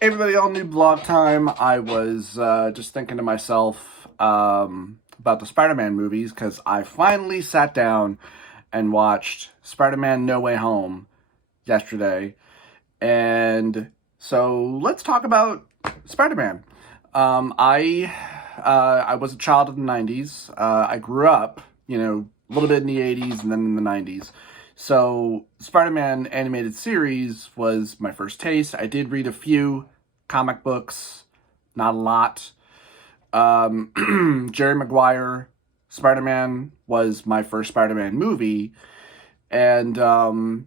Hey everybody, all new blog time. I was just thinking to myself about the Spider-Man movies because I finally sat down and watched Spider-Man No Way Home yesterday. And so let's talk about Spider-Man. I was a child of the 90s. I grew up, a little bit in the 80s and then in the 90s. So Spider-Man animated series was my first taste. I did read a few comic books, not a lot. Jerry Maguire Spider-Man was my first Spider-Man movie. And Andrew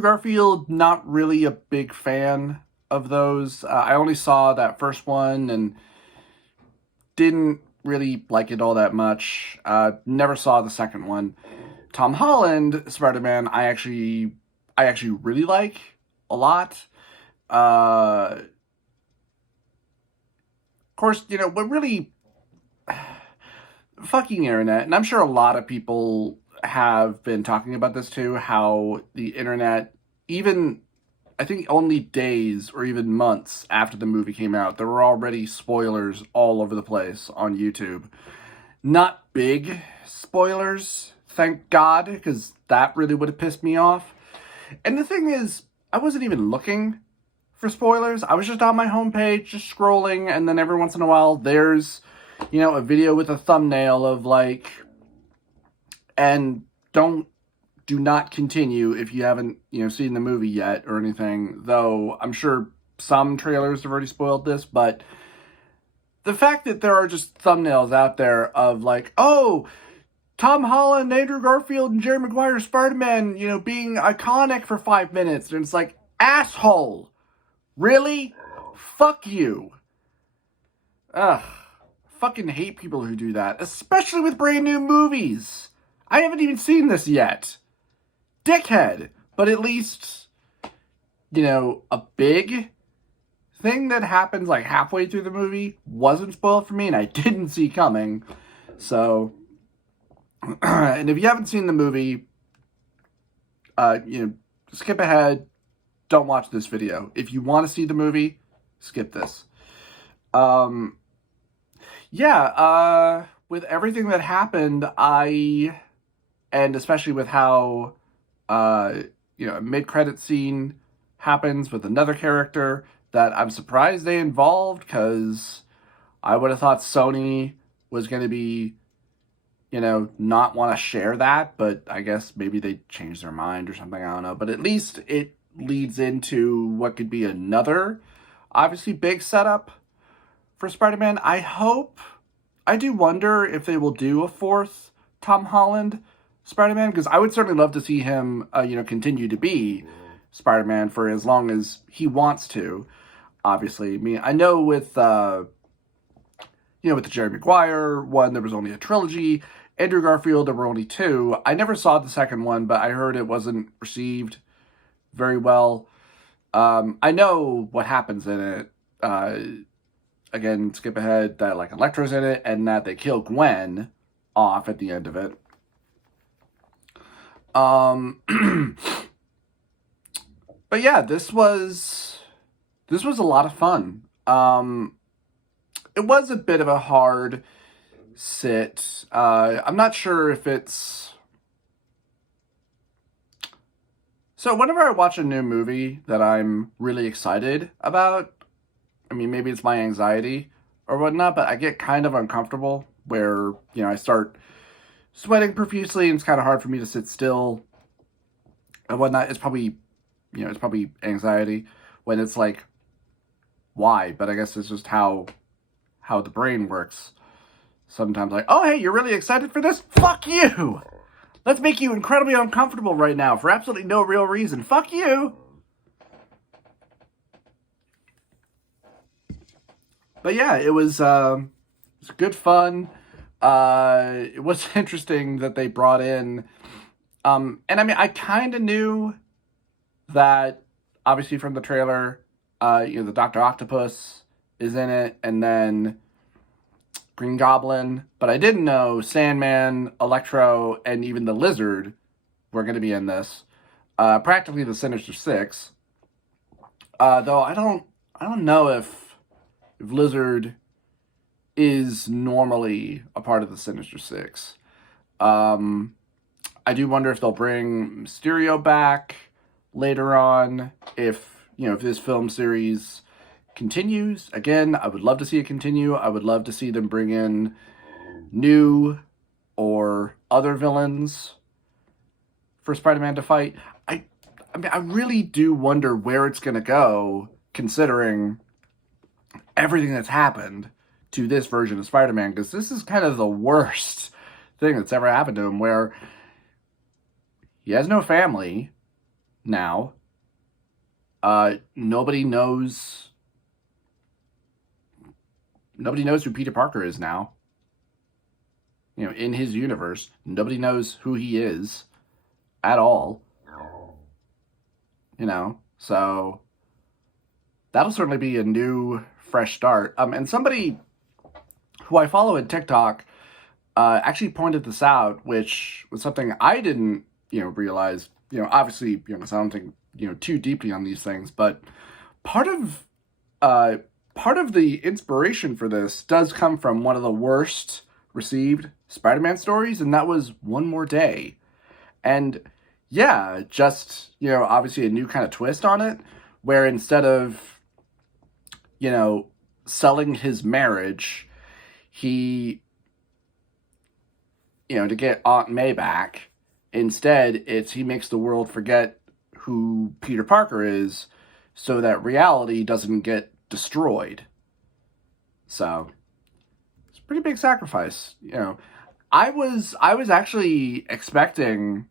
Garfield, not really a big fan of those. I only saw that first one and didn't really like it all that much. Never saw the second one. Tom Holland Spider-Man, I actually really like a lot. Of course, what really fucking internet, and I'm sure a lot of people have been talking about this too, how the internet, even I think only days or even months after the movie came out, there were already spoilers all over the place on YouTube. Not big spoilers, thank God, because that really would have pissed me off. And the thing is, I wasn't even looking for spoilers. I was just on my homepage, just scrolling, and then every once in a while, there's, a video with a thumbnail of like, and do not continue if you haven't, seen the movie yet or anything, though I'm sure some trailers have already spoiled this, but the fact that there are just thumbnails out there of like, oh, Tom Holland, Andrew Garfield, and Jerry Maguire Spider-Man, being iconic for 5 minutes, and it's like, asshole, really? Fuck you. Ugh. Fucking hate people who do that, especially with brand new movies. I haven't even seen this yet. Dickhead. But at least, a big thing that happens like halfway through the movie wasn't spoiled for me and I didn't see coming. So, and if you haven't seen the movie, skip ahead. Don't watch this video. If you want to see the movie, skip this. With everything that happened, and especially with how, a mid-credit scene happens with another character that I'm surprised they involved, because I would have thought Sony was going to be, not want to share that, but I guess maybe they changed their mind or something, I don't know. But at least it leads into what could be another, obviously, big setup for Spider-Man. I do wonder if they will do a fourth Tom Holland Spider-Man, because I would certainly love to see him, continue to be Spider-Man for as long as he wants to. Obviously, I mean, I know with with the Jerry Maguire one, there was only a trilogy. Andrew Garfield, there were only two. I never saw the second one, but I heard it wasn't received very well. I know what happens in it. Again, skip ahead, that like Electro's in it, and that they kill Gwen off at the end of it. But yeah, this was a lot of fun. It was a bit of a hard sit. I'm not sure if it's... So whenever I watch a new movie that I'm really excited about, I mean, maybe it's my anxiety or whatnot, but I get kind of uncomfortable where, I start sweating profusely and it's kind of hard for me to sit still and whatnot. It's probably, anxiety when it's like, why? But I guess it's just how the brain works. Sometimes like, oh, hey, you're really excited for this? Fuck you! Let's make you incredibly uncomfortable right now for absolutely no real reason. Fuck you! But yeah, it was good fun. It was interesting that they brought in, and I mean, I kind of knew that, obviously from the trailer, the Dr. Octopus is in it, and then Green Goblin, but I didn't know Sandman, Electro, and even the Lizard were going to be in this. Practically the Sinister Six. Though I don't know if Lizard is normally a part of the Sinister Six. Um, I do wonder if they'll bring Mysterio back later on. If if this film series continues, again, I would love to see it continue. I would love to see them bring in new or other villains for Spider-Man to fight. I, I mean, I really do wonder where it's gonna go, considering everything that's happened to this version of Spider-Man, because this is kind of the worst thing that's ever happened to him, where he has no family now. Nobody knows. Nobody knows who Peter Parker is now. In his universe, nobody knows who he is at all. So that'll certainly be a new, fresh start. And somebody who I follow at TikTok actually pointed this out, which was something I didn't, realize. Obviously, because I don't think too deeply on these things, but part of part of the inspiration for this does come from one of the worst received Spider-Man stories, and that was One More Day. And yeah, just obviously a new kind of twist on it, where instead of selling his marriage, he to get Aunt May back. Instead, he makes the world forget who Peter Parker is, so that reality doesn't get destroyed. So it's a pretty big sacrifice. I was actually expecting,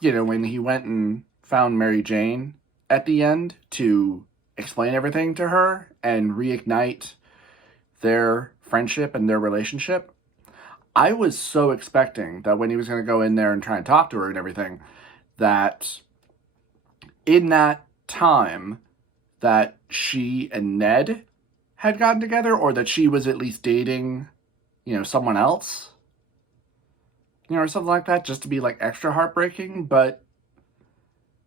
when he went and found Mary Jane at the end, to explain everything to her and reignite their friendship and their relationship. I was so expecting that when he was going to go in there and try and talk to her and everything, that in that time that she and Ned had gotten together, or that she was at least dating, someone else, or something like that, just to be like extra heartbreaking. But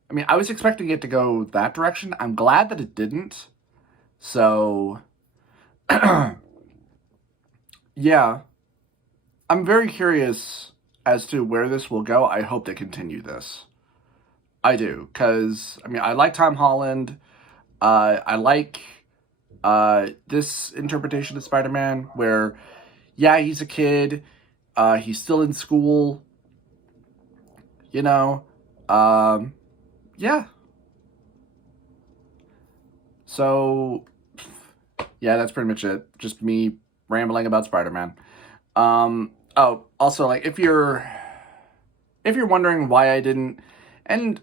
I mean, I was expecting it to go that direction. I'm glad that it didn't. So yeah, I'm very curious as to where this will go. I hope they continue this. I do, because I mean, I like Tom Holland. I like this interpretation of Spider-Man, where yeah, he's a kid. He's still in school. You know. Yeah. So yeah, that's pretty much it. Just me rambling about Spider-Man. Oh, also, like, if you're wondering why I didn't, and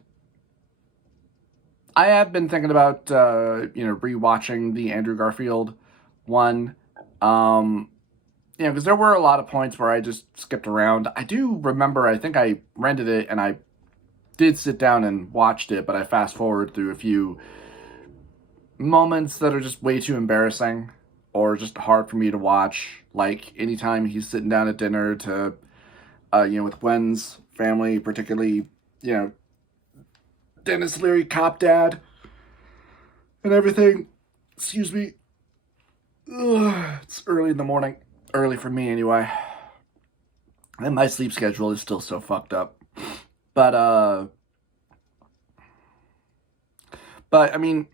I have been thinking about rewatching the Andrew Garfield one. Because there were a lot of points where I just skipped around. I do remember, I think I rented it and I did sit down and watched it, but I fast forward through a few moments that are just way too embarrassing or just hard for me to watch. Like anytime he's sitting down at dinner to, with Gwen's family, particularly, Dennis Leary, cop dad, and everything. Excuse me. Ugh, it's early in the morning. Early for me, anyway. And my sleep schedule is still so fucked up. But I mean,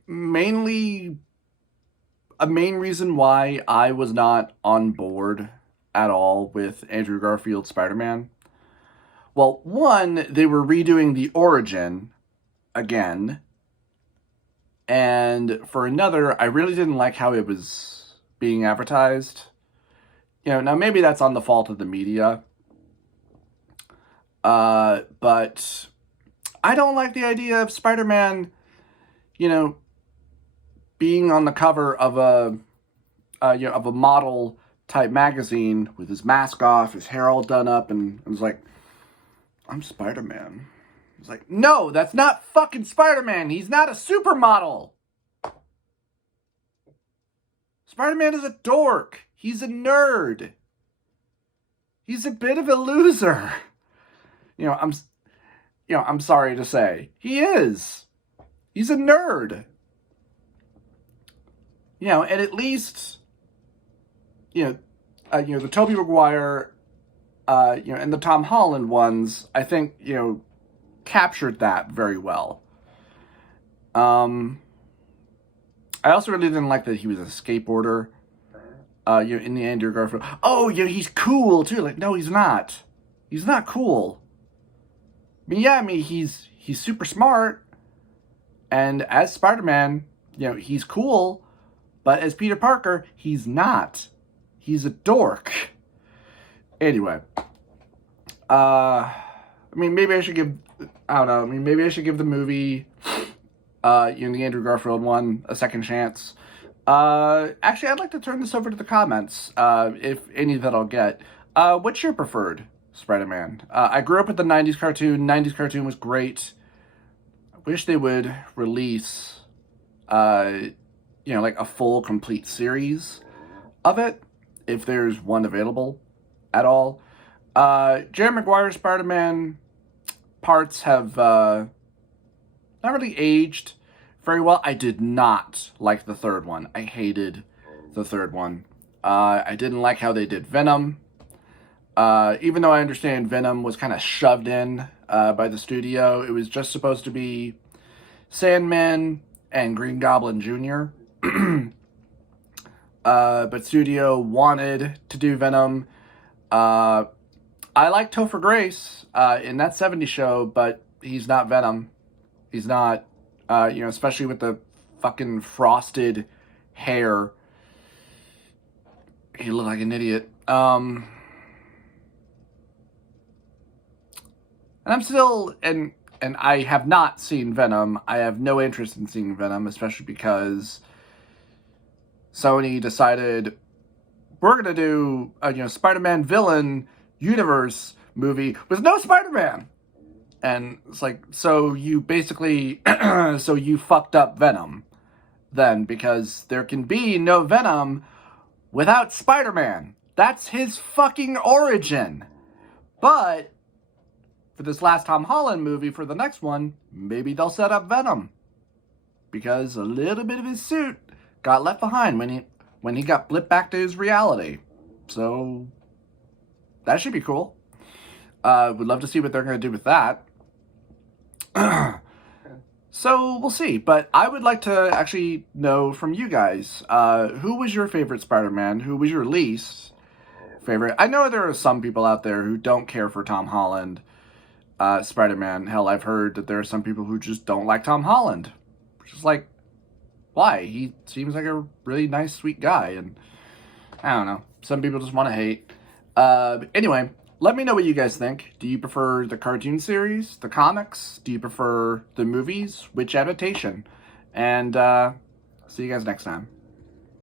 a main reason why I was not on board at all with Andrew Garfield's Spider-Man. Well, one, they were redoing the origin again. And for another, I really didn't like how it was being advertised. Now maybe that's on the fault of the media. But I don't like the idea of Spider-Man, being on the cover of a model type magazine with his mask off, his hair all done up, and it's like, I'm Spider-Man. It's like, no, that's not fucking Spider-Man. He's not a supermodel. Spider-Man is a dork. He's a nerd. He's a bit of a loser. I'm sorry to say. He is. He's a nerd. and at least, the Tobey Maguire, and the Tom Holland ones, I think, captured that very well. I also really didn't like that he was a skateboarder, in the Andrew Garfield. Oh, he's cool, too. Like, no, he's not. He's not cool. I mean, he's super smart. And as Spider-Man, he's cool. But as Peter Parker, he's not. He's a dork. Anyway. Maybe I should give... I don't know. Maybe I should give the movie... the Andrew Garfield one a second chance. Actually, I'd like to turn this over to the comments, if any that I'll get. What's your preferred Spider-Man? I grew up with the 90s cartoon. 90s cartoon was great. I wish they would release, like a full, complete series of it, if there's one available at all. Jerry Maguire's Spider-Man parts have, not really aged very well. I did not like the third one. I hated the third one. I didn't like how they did Venom. Even though I understand Venom was kind of shoved in by the studio, it was just supposed to be Sandman and Green Goblin Jr. But studio wanted to do Venom. I like Topher Grace in that 70s show, but he's not Venom. He's not, especially with the fucking frosted hair. He looked like an idiot. And I'm still, and I have not seen Venom. I have no interest in seeing Venom, especially because Sony decided we're going to do a, Spider-Man villain universe movie with no Spider-Man. And it's like, so you basically, so you fucked up Venom then, because there can be no Venom without Spider-Man. That's his fucking origin. But for this last Tom Holland movie, for the next one, maybe they'll set up Venom, because a little bit of his suit got left behind when he got blipped back to his reality. So that should be cool. Would love to see what they're going to do with that. So we'll see, but I would like to actually know from you guys, who was your favorite Spider-Man? Who was your least favorite? I know there are some people out there who don't care for Tom Holland Spider-Man. Hell, I've heard that there are some people who just don't like Tom Holland, which is like, why? He seems like a really nice, sweet guy, and I don't know. Some people just want to hate. Anyway, let me know what you guys think. Do you prefer the cartoon series, the comics? Do you prefer the movies? Which adaptation? And see you guys next time.